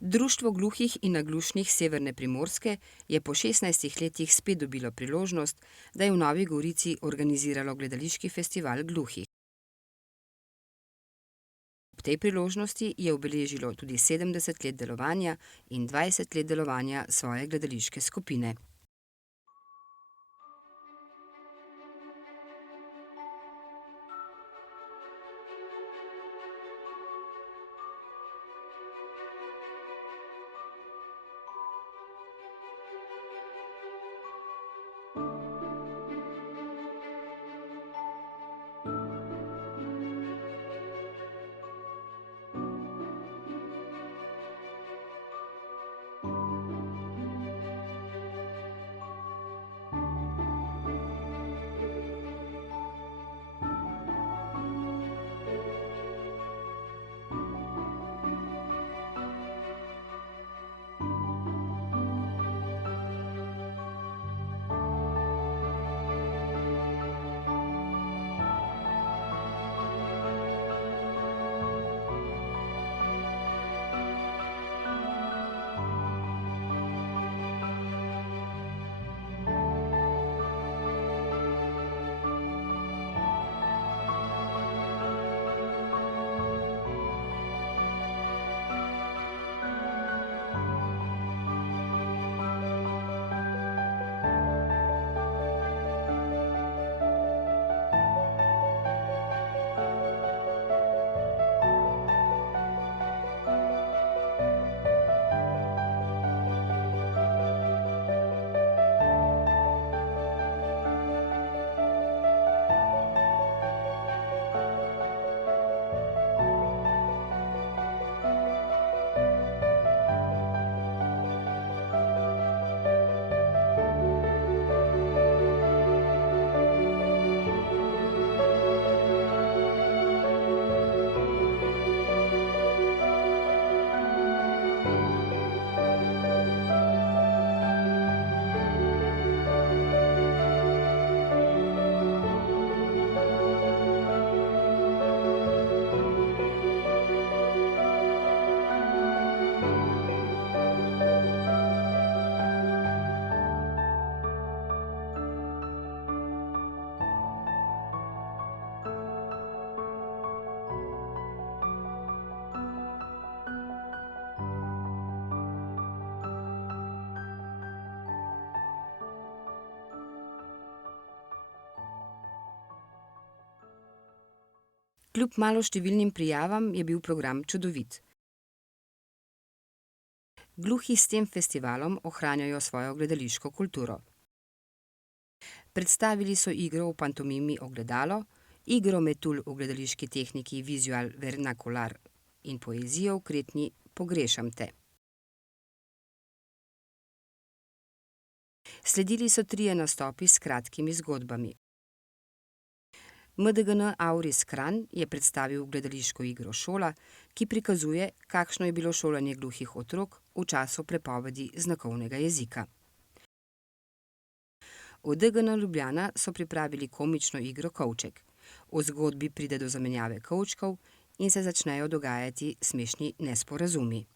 Društvo gluhih in naglušnih Severne Primorske je po 16 letih spet dobilo priložnost, da je v Novi Gorici organiziralo gledališki festival gluhih. Ob tej priložnosti je obeležilo tudi 70 let delovanja in 20 let delovanja svoje gledališke skupine. Kljub maloštevilnim prijavam je bil program čudovit. Gluhi s tem festivalom ohranjajo svojo gledališko kulturo. Predstavili so igro v pantomimi Ogledalo, igro Metul v gledališki tehniki Vizual Vernakular in poezijo v kretnji Pogrešam te. Sledili so 3 nastopi s kratkimi zgodbami. MDGN Auris Kranj je predstavil gledališko igro Šola, ki prikazuje, kakšno je bilo šolanje gluhih otrok v času prepovedi znakovnega jezika. V DGN Ljubljana so pripravili komično igro Kovček. V zgodbi pride do zamenjave kovčkov in se začnejo dogajati smešni nesporazumi.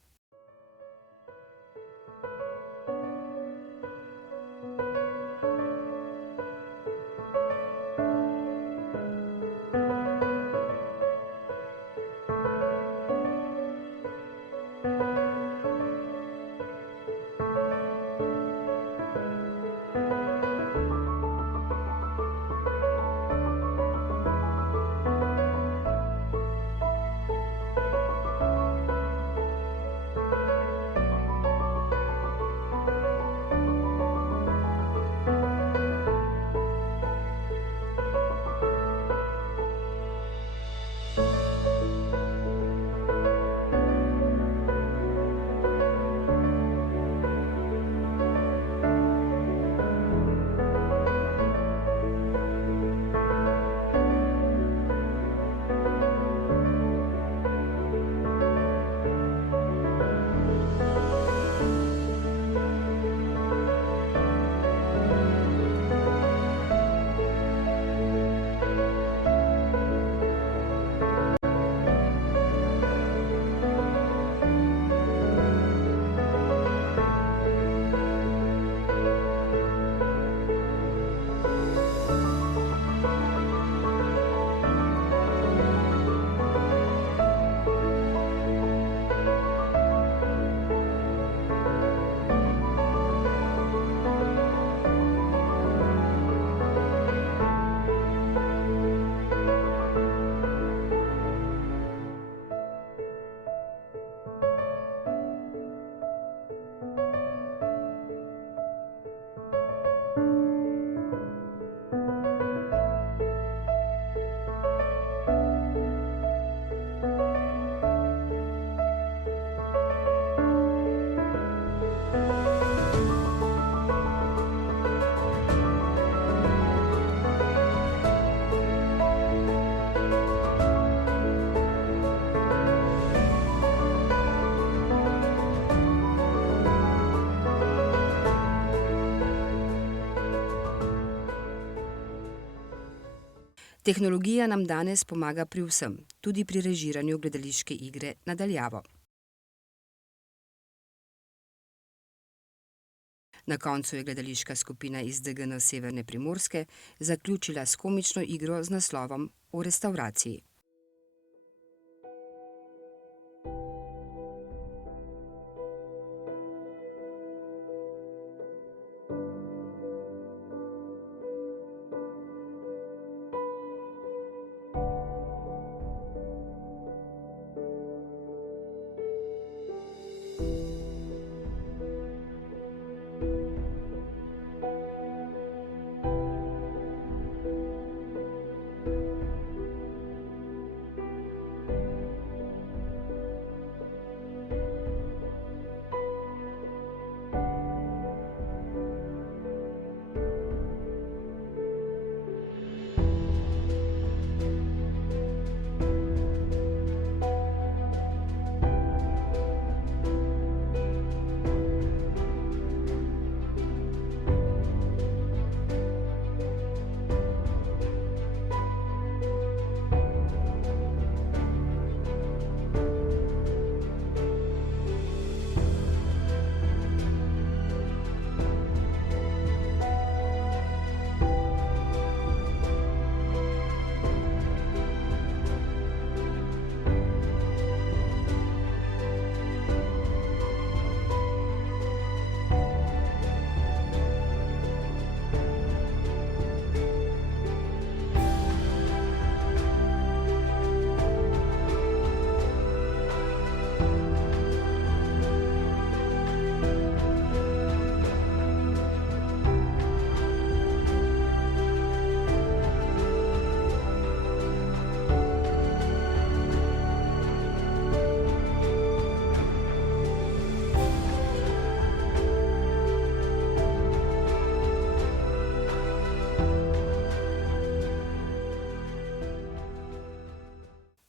Tehnologija nam danes pomaga pri vsem, tudi pri režiranju gledališke igre na daljavo. Na koncu je gledališka skupina iz DGN Severne Primorske zaključila s komično igro z naslovom V restavraciji.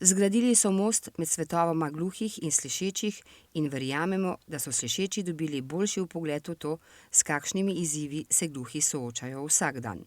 Zgradili so most med svetovoma gluhih in slišečih in verjamemo, da so slišeči dobili boljši vpogled v to, s kakšnimi izzivi se gluhi soočajo vsak dan.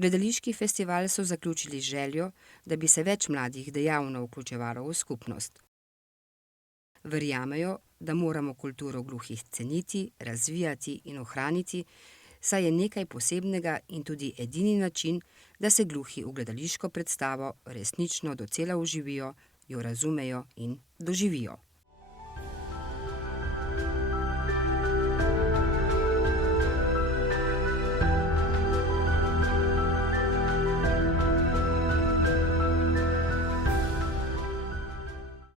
Gledališki festival so zaključili z željo, da bi se več mladih dejavno vključevalo v skupnost. Verjamejo, da moramo kulturo gluhih ceniti, razvijati in ohraniti, saj je nekaj posebnega in tudi edini način, da se gluhi v gledališko predstavo resnično docela vživijo, jo razumejo in doživijo.